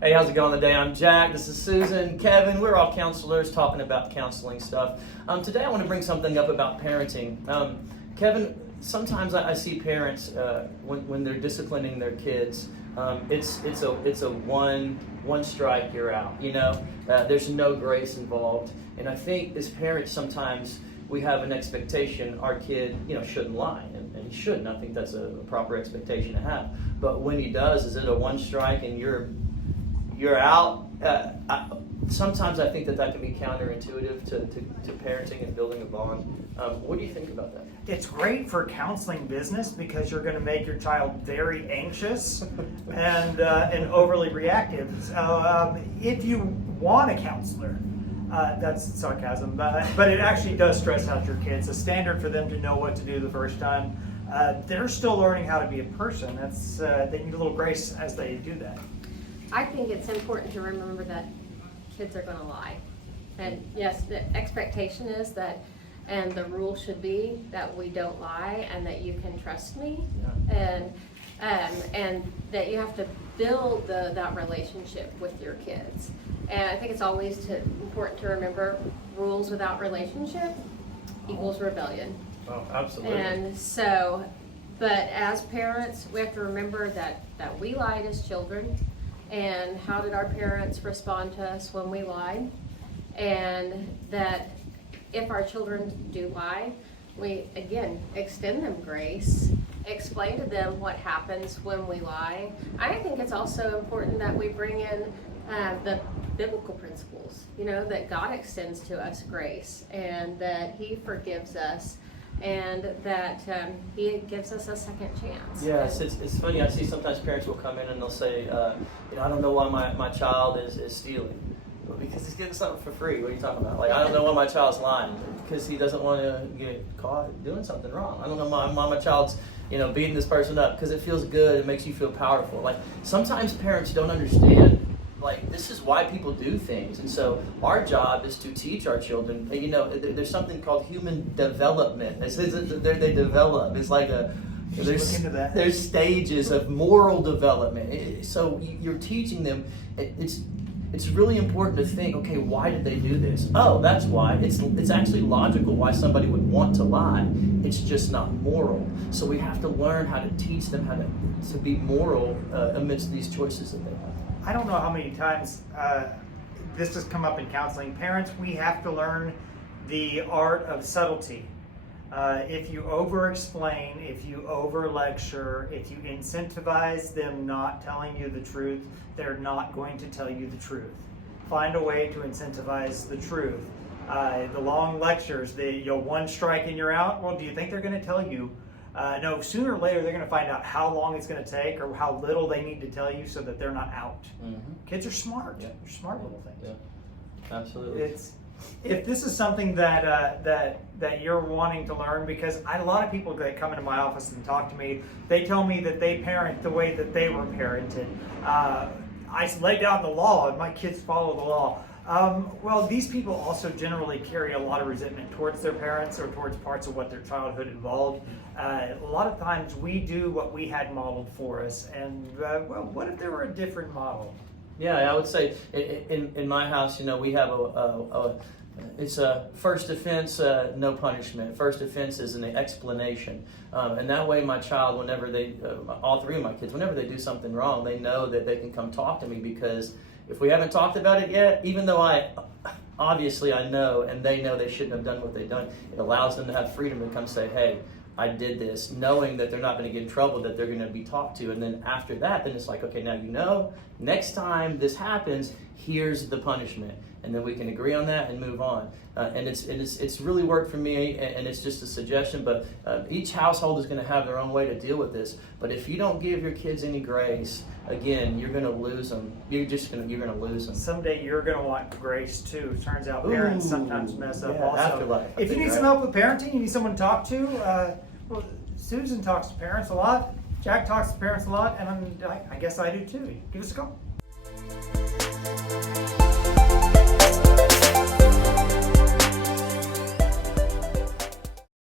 Hey, how's it going today? I'm Jack, this is Susan, Kevin. We're all counselors talking about counseling stuff. Today I want to bring something up about parenting. Kevin, sometimes I see parents, when they're disciplining their kids, it's a one strike, you're out, you know? There's no grace involved. And I think as parents sometimes we have an expectation our kid, shouldn't lie, and he shouldn't. I think that's a proper expectation to have. But when he does, is it a one strike and you're out? Sometimes I think that can be counterintuitive to parenting and building a bond. What do you think about that? It's great for counseling business because you're going to make your child very anxious and overly reactive. So if you want a counselor, that's sarcasm, but it actually does stress out your kids. A standard for them to know what to do the first time. They're still learning how to be a person. They need a little grace as they do that. I think it's important to remember that kids are going to lie. And yes, the expectation is that, and the rule should be that we don't lie and that you can trust me. Yeah. And that you have to build that relationship with your kids. And I think it's always important to remember rules without relationship equals rebellion. Oh, absolutely. And so, but as parents, we have to remember that we lied as children. And how did our parents respond to us when we lied? And that if our children do lie, we, again, extend them grace, explain to them what happens when we lie. I think it's also important that we bring in the biblical principles, that God extends to us grace and that He forgives us and that He gives us a second chance. Yes, it's funny. I see sometimes parents will come in and they'll say, I don't know why my child is stealing. Well, because he's getting something for free. What are you talking about? Like, I don't know why my child's lying because he doesn't want to get caught doing something wrong. I don't know why my child's beating this person up because it feels good. It makes you feel powerful. Like, sometimes parents don't understand. Like, this is why people do things. And so our job is to teach our children. There's something called human development. They develop. It's like there's stages of moral development. So you're teaching them. It's really important to think, okay, why did they do this? Oh, that's why. It's actually logical why somebody would want to lie. It's just not moral. So we have to learn how to teach them how to be moral amidst these choices that they have. I don't know how many times this has come up in counseling. Parents, we have to learn the art of subtlety. If you over-explain, if you over-lecture, if you incentivize them not telling you the truth, they're not going to tell you the truth. Find a way to incentivize the truth. The long lectures, one strike and you're out. Well, do you think they're going to tell you? No, sooner or later they're going to find out how long it's going to take or how little they need to tell you so that they're not out. Mm-hmm. Kids are smart. Yeah. They're smart little things. Yeah, absolutely. If this is something that you're wanting to learn, because a lot of people that come into my office and talk to me, they tell me that they parent the way that they were parented. I lay down the law and my kids follow the law. Well, these people also generally carry a lot of resentment towards their parents or towards parts of what their childhood involved. A lot of times we do what we had modeled for us, and what if there were a different model? Yeah, I would say in my house, we have it's a first offense, no punishment. First offense is an explanation. And that way my child, whenever all three of my kids, whenever they do something wrong, they know that they can come talk to me, because if we haven't talked about it yet, even though obviously I know and they know they shouldn't have done what they've done, it allows them to have freedom to come say, hey, I did this, knowing that they're not going to get in trouble, that they're going to be talked to. And then after that, then it's like, okay, now next time this happens, here's the punishment. And then we can agree on that and move on. And it's really worked for me, and it's just a suggestion, but each household is going to have their own way to deal with this. But if you don't give your kids any grace, again, you're going to lose them. You're going to lose them. Someday you're going to want grace too. Turns out parents sometimes mess up also. Afterlife, if you need some help with parenting, you need someone to talk to, well, Susan talks to parents a lot, Jack talks to parents a lot, and I guess I do too. Give us a call.